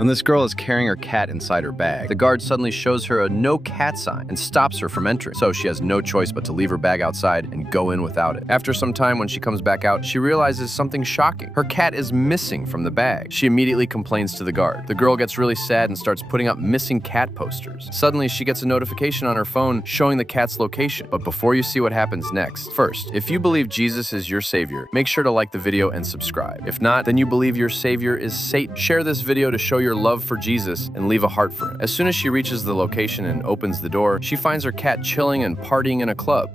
When this girl is carrying her cat inside her bag, the guard suddenly shows her a no cat sign and stops her from entering, so she has no choice but to leave her bag outside and go in without it. After some time, when she comes back out, she realizes something shocking. Her cat is missing from the bag. She immediately complains to the guard. The girl gets really sad and starts putting up missing cat posters. Suddenly, she gets a notification on her phone showing the cat's location. But before you see what happens next, first, if you believe Jesus is your savior, make sure to like the video and subscribe. If not, then you believe your savior is Satan. Share this video to show your love for Jesus and leave a heart for him. As soon as she reaches the location and opens the door, she finds her cat chilling and partying in a club.